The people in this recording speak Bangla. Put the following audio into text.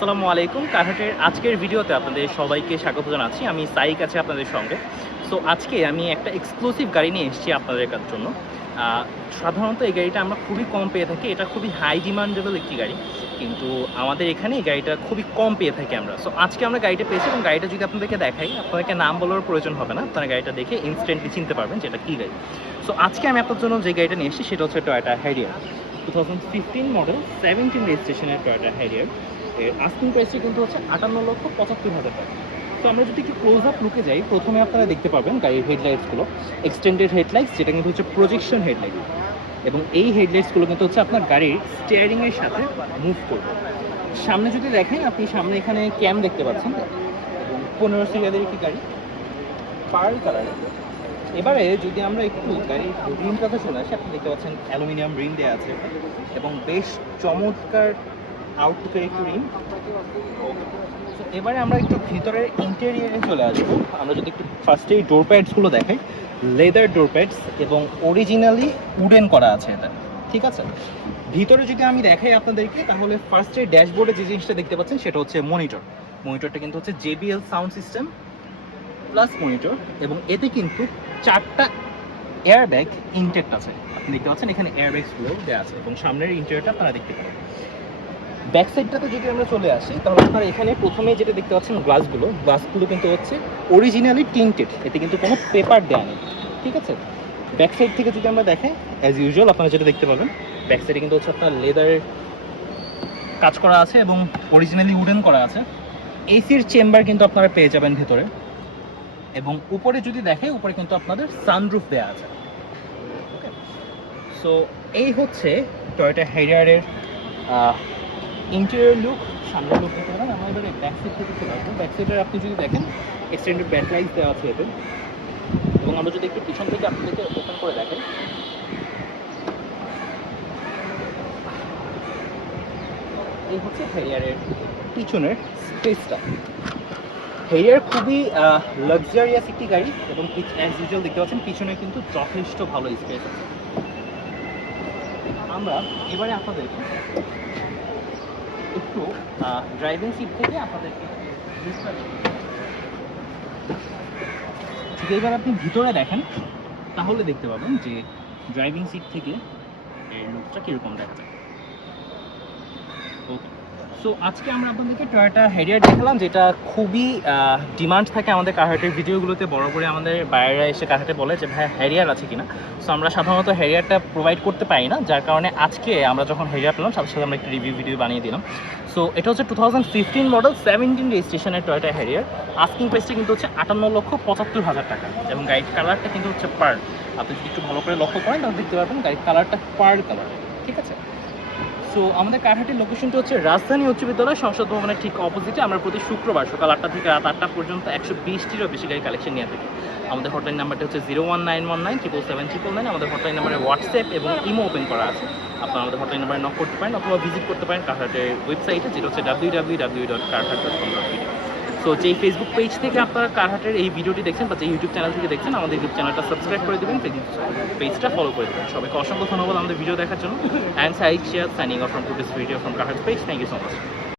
আসসালামু আলাইকুম। কারহাটের আজকের ভিডিওতে আপনাদের সবাইকে স্বাগত জানাচ্ছি। আমি সাইক আছে আপনাদের সঙ্গে। সো আজকে আমি একটা এক্সক্লুসিভ গাড়ি নিয়ে এসেছি আপনাদের জন্য। সাধারণত এই গাড়িটা আমরা খুবই কম পেয়ে থাকি। এটা খুবই হাই ডিমান্ডেবল একটি গাড়ি। কিন্তু আমাদের এখানে এই গাড়িটা খুবই কম পেয়ে থাকি আমরা। সো আজকে আমরা গাড়িটা পেয়েছি এবং গাড়িটা যদি আপনাদেরকে দেখাই, আপনাদেরকে নাম বলার প্রয়োজন হবে না। আপনারা গাড়িটা দেখে ইনস্ট্যান্টলি চিনতে পারবেন যে এটা কী গাড়ি। সো আজকে আমি আপনার জন্য যে গাড়িটা নিয়ে এসেছি, সেটা হচ্ছে Toyota Harrier two thousand fifteen model seventeen রেজিস্ট্রেশনের টয়োটা হ্যারিয়ার এর আস্কিং প্রাইসটি কিন্তু হচ্ছে আটান্ন লক্ষ পঁচাত্তর হাজার টাকা। তো আমরা যদি একটু ক্লোজ আপ লুকে যাই, প্রথমে আপনারা দেখতে পাবেন গাড়ির হেডলাইটসগুলো এক্সটেন্ডেড হেডলাইটস যেটা কিন্তু হচ্ছে প্রজেকশন হেডলাইট এবং এই হেডলাইটসগুলো কিন্তু হচ্ছে আপনার গাড়ির স্টিয়ারিংয়ের সাথে মুভ করবে। সামনে যদি দেখেন, আপনি সামনে এখানে ক্যাম দেখতে পাচ্ছেন। এবং পনেরো সিরিয়ালের একটি গাড়ি, পার্ল কালারের। এবারে যদি আমরা একটু গাড়ির রিম কথা চলে আসি, আপনি দেখতে পাচ্ছেন অ্যালুমিনিয়াম রিম দেওয়া আছে এবং বেশ চমৎকার আউটলুকের একটু রিম এবারে আমরা একটু ভিতরের ইন্টেরিয়ারে চলে আসব। আমরা যদি একটু ফার্স্টে এই ডোর প্যাডসগুলো দেখাই লেদার ডোর প্যাডস এবং অরিজিনালি উডেন করা আছে এটা, ঠিক আছে? ভিতরে যদি আমি দেখাই আপনাদেরকে, তাহলে ফার্স্টে ড্যাশবোর্ডে যে জিনিসটা দেখতে পাচ্ছেন, সেটা হচ্ছে মনিটর মনিটরটা কিন্তু হচ্ছে JBL sound system plus monitor এবং এতে কিন্তু চারটা এয়ার ব্যাগ ইনটেক্ট আছে। আপনি দেখতে পাচ্ছেন, এখানে এয়ার ব্যাগসগুলো দেওয়া আছে এবং সামনের ইন্টেরিয়রটা আপনারা দেখতে পাবেন। ব্যাক সাইডটাতে যদি আমরা চলে আসি, তাহলে আপনারা এখানে প্রথমে যেটা দেখতে পাচ্ছেন গ্লাসগুলো গ্লাসগুলো কিন্তু হচ্ছে অরিজিনালি টিন্টেড এতে কিন্তু কোনো পেপার দেওয়া নেই, ঠিক আছে? ব্যাক সাইড থেকে যদি আমরা দেখাই অ্যাজ ইউজুয়াল আপনারা যেটা দেখতে পাবেন ব্যাক সাইডে কিন্তু হচ্ছে আপনার লেদারের কাজ করা আছে এবং অরিজিনালি উডেন করা আছে। এসির চেম্বার কিন্তু আপনারা পেয়ে যাবেন ভেতরে। এবং উপরে যদি দেখে, উপরে কিন্তু আপনাদের সানরুফ দেওয়া আছে। সো এই হচ্ছে টয়োটা হ্যারিয়ারের ইন্টেরিয়র লুক সামনের লুক দেখতে পারেন। আমরা এবারে ব্যাক থেকে চলে আসব। ব্যাক সাইডের আপনি যদি দেখেন এক্সটেন্ডেড ব্যাকলাইট দেওয়া আছে এতে। এবং আমরা যদি একটু পিছন থেকে আপনাদেরকে ওপেন করে দেখেন। এই হচ্ছে হেরিয়ারের পিছনের স্পেসটা হেরিয়ার খুবই লাক্সারিয়াস একটি গাড়ি এবং অ্যাজ ইউজুয়াল দেখতে পাচ্ছেন, পিছনে কিন্তু যথেষ্ট ভালো স্পেস আছে। আমরা এবারে আপনাদেরকে একটু ড্রাইভিং সিট থেকে আপনাদেরকে। যদি এবার আপনি ভিতরে দেখেন, তাহলে দেখতে পাবেন যে ড্রাইভিং সিট থেকে এর লুকটা কীরকম দেখা যায়। ওকে সো আজকে আমরা আপনাদেরকে টয়োটা হ্যারিয়ার দেখালাম, যেটা খুবই ডিমান্ড থাকে আমাদের কারহাটের ভিডিওগুলোতে। বড় করে আমাদের বাইরেরা এসে কারহাটে বলে যে, ভাই হ্যারিয়ার আছে কিনা? সো আমরা সাধারণত হ্যারিয়ারটা প্রোভাইড করতে পারি না, যার কারণে আজকে আমরা যখন হ্যারিয়ার পেলাম, সাথে সাথে আমরা একটা রিভিউ ভিডিও বানিয়ে দিলাম। সো এটা হচ্ছে two thousand fifteen model seventeen রেজিস্ট্রেশনের টয়োটা হ্যারিয়ার আস্কিং প্রাইসটা কিন্তু হচ্ছে আটান্ন লক্ষ পঁচাত্তর হাজার টাকা। এবং গাড়ির কালারটা কিন্তু হচ্ছে পার্ল আপনি যদি একটু ভালো করে লক্ষ্য করেন, তাহলে দেখতে পারবেন গাড়ির কালারটা পার্ল কালার ঠিক আছে? সো আমাদের কারহাটির লোকেশনটা হচ্ছে রাজধানী উচ্চ বিদ্যালয়, সংসদ ভবনের ঠিক অপোজিটে আমরা প্রতি শুক্রবার সকাল আটটা থেকে রাত আটটা পর্যন্ত একশো বিশটিরও বেশি গাড়ি কালেকশন নিয়ে থাকি। আমাদের হটলাইন নাম্বারটা হচ্ছে zero one nine one nine triple seven triple nine আমাদের হটলাইন নাম্বারে হোয়াটসঅ্যাপ এবং ইমো ওপেন করা আছে। আপনারা আমাদের হটলাইন নাম্বারে নক করতে পারেন অথবা ভিজিট করতে পারেন কারহাটের ওয়েবসাইটে যেটা হচ্ছে W W W dot Carhaat dot com dot so যেই ফেসবুক পেজ থেকে আপনারা কারহাটের এই ভিডিওটি দেখছেন বা যে ইউটিউব চ্যানেল থেকে দেখছেন, আমাদের ইউটিউব চ্যানেলটা সাবস্ক্রাইব করে দেবেন পেজটা ফলো করে দেবেন। সবাইকে অসংখ্য ধন্যবাদ আমাদের ভিডিও দেখার জন্য। And Syed Shair signing off from to this video from Carhaat page thank you so much